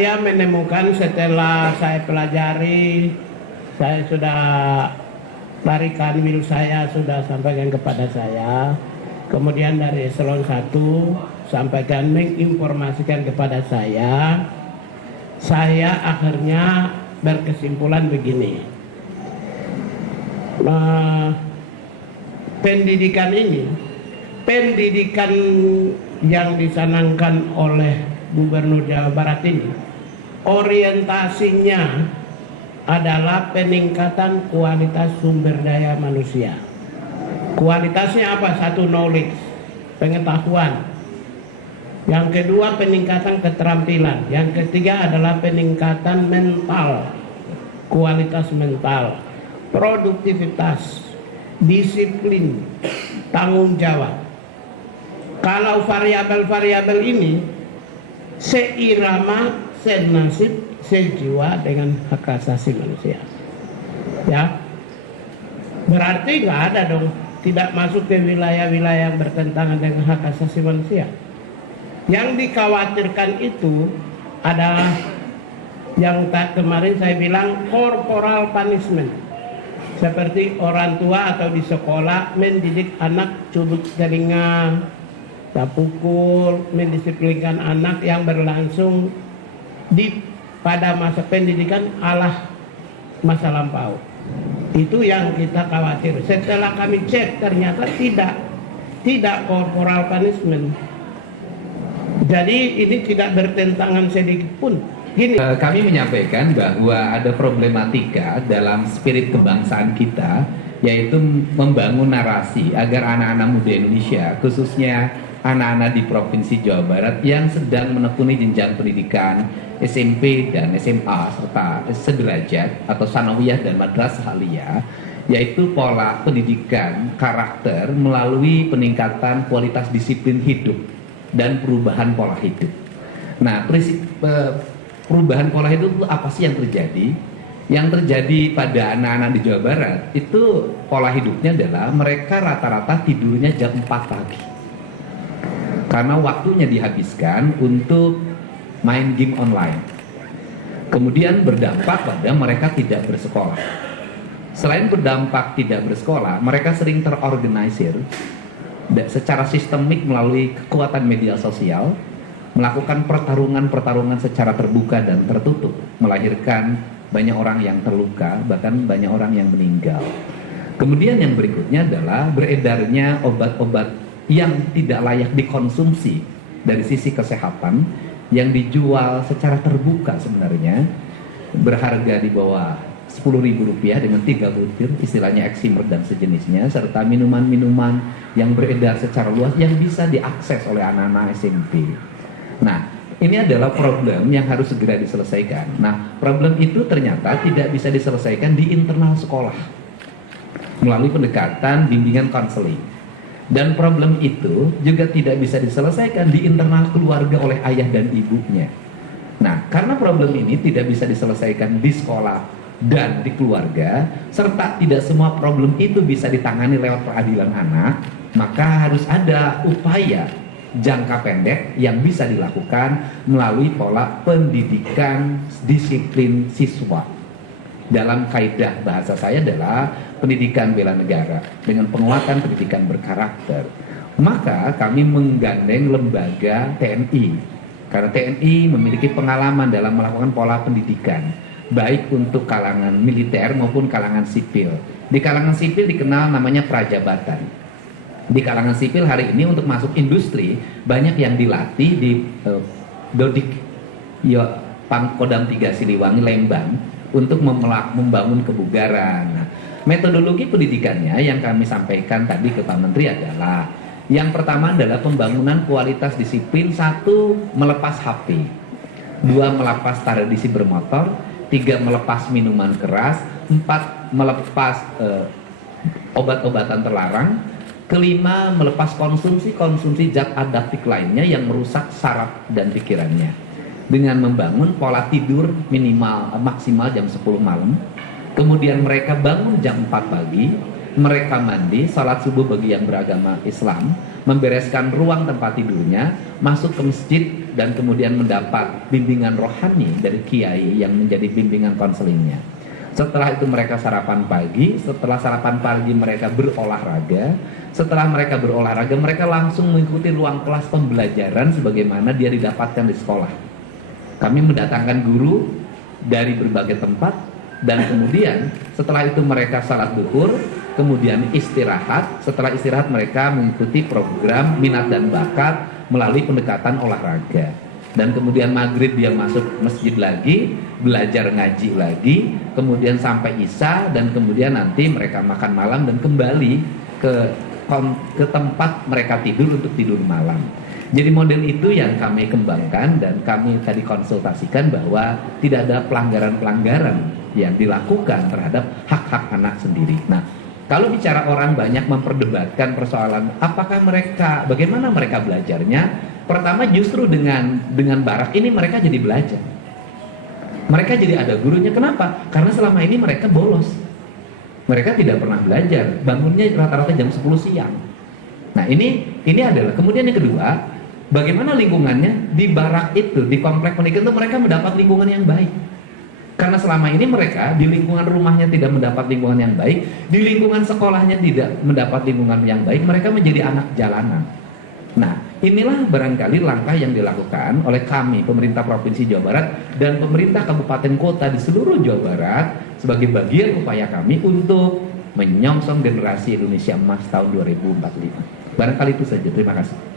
Saya menemukan setelah saya pelajari, saya sudah tarikan will saya sudah sampaikan kepada saya. Kemudian dari eselon 1 sampaikan menginformasikan kepada saya akhirnya berkesimpulan begini. Pendidikan ini, pendidikan yang dicanangkan oleh Gubernur Jawa Barat ini, orientasinya adalah peningkatan kualitas sumber daya manusia. Kualitasnya apa? Satu, knowledge, pengetahuan. Yang kedua, peningkatan keterampilan. Yang ketiga adalah peningkatan mental, kualitas mental, produktivitas, disiplin, tanggung jawab. Kalau variabel-variabel ini seirama, senasib, sejiwa dengan hak asasi manusia, ya, berarti nggak ada dong, tidak masuk ke wilayah-wilayah yang bertentangan dengan hak asasi manusia. Yang dikhawatirkan itu adalah yang kemarin saya bilang corporal punishment, seperti orang tua atau di sekolah mendidik anak cubit telinga, tak pukul, mendisiplinkan anak yang berlangsung pada masa pendidikan ala masa lampau. Itu yang kita khawatir. Setelah kami cek ternyata tidak corporal punishment. Jadi ini tidak bertentangan sedikit pun. Gini. Kami menyampaikan bahwa ada problematika dalam spirit kebangsaan kita, yaitu membangun narasi agar anak-anak muda Indonesia, khususnya anak-anak di Provinsi Jawa Barat yang sedang menekuni jenjang pendidikan SMP dan SMA serta sederajat atau sanawiyah dan madrasah aliyah, yaitu pola pendidikan karakter melalui peningkatan kualitas disiplin hidup dan perubahan pola hidup. Nah, prinsip perubahan pola hidup itu apa sih yang terjadi? Yang terjadi pada anak-anak di Jawa Barat itu pola hidupnya adalah mereka rata-rata tidurnya jam 4 pagi. Karena waktunya dihabiskan untuk main game online. Kemudian berdampak pada mereka tidak bersekolah. Selain berdampak tidak bersekolah, mereka sering terorganisir secara sistemik melalui kekuatan media sosial, melakukan pertarungan-pertarungan secara terbuka dan tertutup, melahirkan banyak orang yang terluka, bahkan banyak orang yang meninggal. Kemudian yang berikutnya adalah beredarnya obat-obat yang tidak layak dikonsumsi dari sisi kesehatan, yang dijual secara terbuka sebenarnya, berharga di bawah Rp10.000 dengan 3 butir, istilahnya eksimer dan sejenisnya, serta minuman-minuman yang beredar secara luas yang bisa diakses oleh anak-anak SMP. Nah, ini adalah problem yang harus segera diselesaikan. Nah, problem itu ternyata tidak bisa diselesaikan di internal sekolah melalui pendekatan bimbingan konseling. Dan problem itu juga tidak bisa diselesaikan di internal keluarga oleh ayah dan ibunya. Nah, karena problem ini tidak bisa diselesaikan di sekolah dan di keluarga, serta tidak semua problem itu bisa ditangani lewat peradilan anak, maka harus ada upaya jangka pendek yang bisa dilakukan melalui pola pendidikan disiplin siswa. Dalam kaidah bahasa saya adalah pendidikan bela negara dengan penguatan pendidikan berkarakter. Maka kami menggandeng lembaga TNI, karena TNI memiliki pengalaman dalam melakukan pola pendidikan baik untuk kalangan militer maupun kalangan sipil. Di kalangan sipil dikenal namanya prajabatan. Di kalangan sipil hari ini untuk masuk industri banyak yang dilatih di Dodik Pangkodam 3 Siliwangi Lembang untuk membangun kebugaran. Nah, metodologi pendidikannya yang kami sampaikan tadi ke Pak Menteri adalah, yang pertama adalah pembangunan kualitas disiplin. 1, melepas HP. 2, melepas tradisi bermotor. 3, melepas minuman keras. 4, melepas obat-obatan terlarang. Kelima, melepas konsumsi zat adaptif lainnya yang merusak saraf dan pikirannya, dengan membangun pola tidur maksimal jam 10 malam. Kemudian mereka bangun jam 4 pagi, mereka mandi, salat subuh bagi yang beragama Islam, membereskan ruang tempat tidurnya, masuk ke masjid dan kemudian mendapat bimbingan rohani dari kiai yang menjadi bimbingan konselingnya. Setelah itu mereka sarapan pagi, setelah sarapan pagi mereka berolahraga, setelah mereka berolahraga mereka langsung mengikuti ruang kelas pembelajaran sebagaimana dia didapatkan di sekolah. Kami mendatangkan guru dari berbagai tempat dan kemudian setelah itu mereka salat duhur, kemudian istirahat. Setelah istirahat mereka mengikuti program minat dan bakat melalui pendekatan olahraga. Dan kemudian maghrib dia masuk masjid lagi, belajar ngaji lagi, kemudian sampai isya dan kemudian nanti mereka makan malam dan kembali ke tempat mereka tidur untuk tidur malam. Jadi model itu yang kami kembangkan dan kami tadi konsultasikan bahwa tidak ada pelanggaran-pelanggaran yang dilakukan terhadap hak-hak anak sendiri. Nah, kalau bicara orang banyak memperdebatkan persoalan apakah mereka, bagaimana mereka belajarnya, pertama justru dengan barak ini mereka jadi belajar. Mereka jadi ada gurunya. Kenapa? Karena selama ini mereka bolos. Mereka tidak pernah belajar. Bangunnya rata-rata jam 10 siang. Nah ini adalah. Kemudian yang kedua, bagaimana lingkungannya di barak itu, di komplek pendidikan itu mereka mendapat lingkungan yang baik. Karena selama ini mereka di lingkungan rumahnya tidak mendapat lingkungan yang baik, di lingkungan sekolahnya tidak mendapat lingkungan yang baik, mereka menjadi anak jalanan. Nah, inilah barangkali langkah yang dilakukan oleh kami, pemerintah Provinsi Jawa Barat dan pemerintah kabupaten kota di seluruh Jawa Barat sebagai bagian upaya kami untuk menyongsong generasi Indonesia Emas tahun 2045. Barangkali itu saja. Terima kasih.